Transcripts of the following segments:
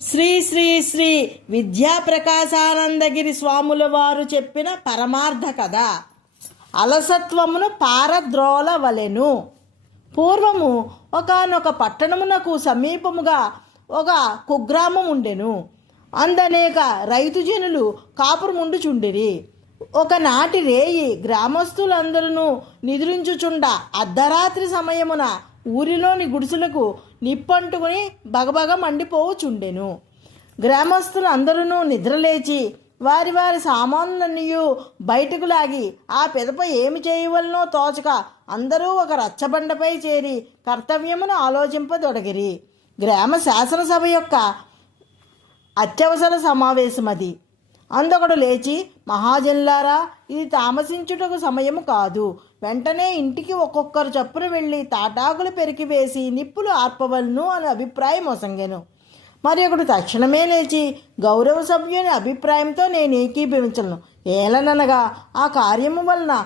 శ్రీ శ్రీ శ్రీ విద్యాప్రకాశానందగిరి స్వాముల వారు చెప్పిన పరమార్థ కథ. అలసత్వమును పారద్రోలవలెను. పూర్వము ఒకానొక పట్టణమునకు సమీపముగా ఒక కుగ్రామం ఉండెను. అందనేక రైతు జనులు కాపురముండుచుండిరి. ఒకనాటి రేయి గ్రామస్తులందరూ నిద్రించుచుండ అర్ధరాత్రి సమయమున ఊరిలోని గుడిసెలకు నిప్పంటుకుని బగబగ మండిపోవుచుండెను. గ్రామస్తులు అందరూ నిద్రలేచి వారి వారి సామాన్లన్నీ బయటకు లాగి ఆ పిదప ఏమి చేయవలనో తోచక అందరూ ఒక రచ్చబండపై చేరి కర్తవ్యమును ఆలోచింపదొడగిరి. గ్రామ శాసనసభ యొక్క అత్యవసర సమావేశమది. అందొకడు లేచి, మహాజనులారా, ఇది తామసించుటకు సమయము కాదు. వెంటనే ఇంటికి ఒక్కొక్కరు చప్పున వెళ్ళి తాటాకులు పెరికివేసి నిప్పులు ఆర్పవలను అని అభిప్రాయం ఒసంగెను. మరి ఒకడు తక్షణమే లేచి, గౌరవ సభ్యుని అభిప్రాయంతో నేను ఏకీభవించను. ఏలననగా ఆ కార్యము వలన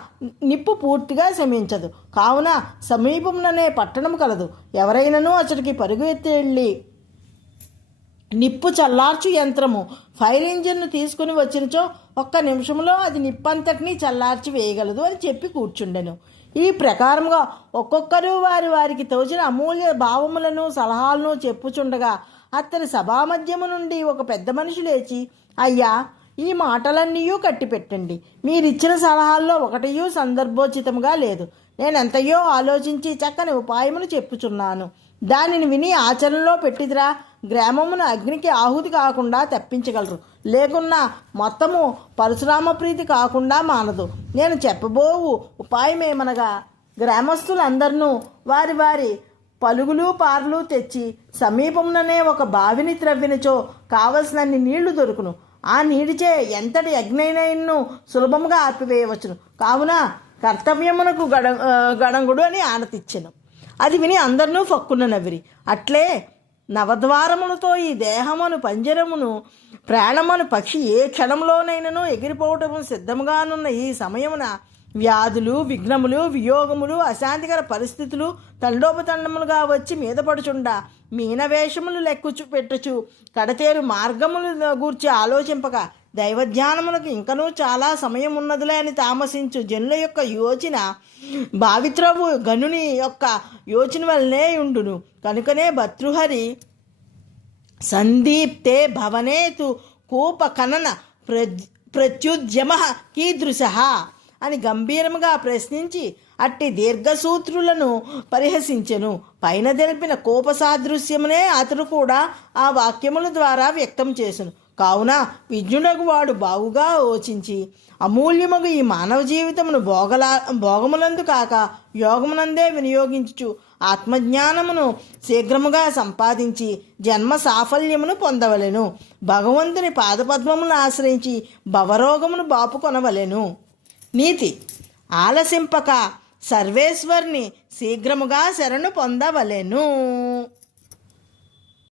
నిప్పు పూర్తిగా శమించదు. కావున సమీపంలోనే పట్టణం కలదు. ఎవరైనానూ అతడికి పరుగు ఎత్తి వెళ్ళి నిప్పు చల్లార్చు యంత్రము ఫైర్ ఇంజిన్ను తీసుకుని వచ్చినచో ఒక్క నిమిషంలో అది నిప్పంతటినీ చల్లార్చి వేయగలదు అని చెప్పి కూర్చుండెను. ఈ ప్రకారంగా ఒక్కొక్కరు వారి వారికి తోచిన అమూల్య భావములను సలహాలను చెప్పుచుండగా అతని సభామధ్యము నుండి ఒక పెద్ద మనిషి లేచి, అయ్యా, ఈ మాటలన్నీ కట్టిపెట్టండి. మీరిచ్చిన సలహాల్లో ఒకటయూ సందర్భోచితంగా లేదు. నేనెంతయో ఆలోచించి చక్కని ఉపాయములు చెప్పుచున్నాను. దానిని విని ఆచరణలో పెట్టిదిరా గ్రామమును అగ్నికి ఆహుతి కాకుండా తప్పించగలరు. లేకున్నా మొత్తము పరశురామ ప్రీతి కాకుండా మానదు. నేను చెప్పబోవు ఉపాయమేమనగా, గ్రామస్తులందరినూ వారి వారి పలుగులు పార్లు తెచ్చి సమీపంలోనే ఒక బావిని త్రవ్వినచో కావలసినన్ని నీళ్లు దొరుకును. ఆ నీడిచే ఎంతటి అగ్నైనను సులభంగా ఆర్పివేయవచ్చును. కావున కర్తవ్యమునకు గడంగుడు అని ఆనతిచ్చెను. అది విని అందరినూ ఫక్కున నవ్విరి. అట్లే నవద్వారములతో ఈ దేహమును పంజరమును ప్రాణమును పక్షి ఏ క్షణంలోనైనను ఎగిరిపోవటము సిద్ధముగానున్న ఈ సమయమున వ్యాధులు, విఘ్నములు, వియోగములు, అశాంతికర పరిస్థితులు తండోపతండములుగా వచ్చి మీద పడుచుండా మీనవేషములు లెక్కుచు పెట్టుచు కడతేరు మార్గములు గూర్చి ఆలోచింపక దైవధ్యానములకు ఇంకనూ చాలా సమయం ఉన్నదిలే అని తామసించు జనుల యొక్క యోచన భావిత్రవు గనుని యొక్క యోచన వల్లనే ఉండును. కనుకనే భర్తృహరి సందీప్తే భవనేతు కూప కనన ప్రత్యుద్యమ కీదృశ అని గంభీరముగా ప్రశ్నించి అట్టి దీర్ఘసూత్రులను పరిహసించెను. పైన తెలిపిన కోప సాదృశ్యమునే అతడు కూడా ఆ వాక్యముల ద్వారా వ్యక్తం చేసెను. కావున విజ్ఞుడగు వాడు బాగుగా యోచించి అమూల్యమగు ఈ మానవ జీవితమును భోగములందు కాక యోగమునందే వినియోగించుచు ఆత్మజ్ఞానమును శీఘ్రముగా సంపాదించి జన్మ సాఫల్యమును పొందవలెను. భగవంతుని పాదపద్మమును ఆశ్రయించి భవరోగమును బాపుకొనవలెను. నీతి: ఆలసింపక సర్వేశ్వర్ని శీఘ్రముగా శరణు పొందవలెను.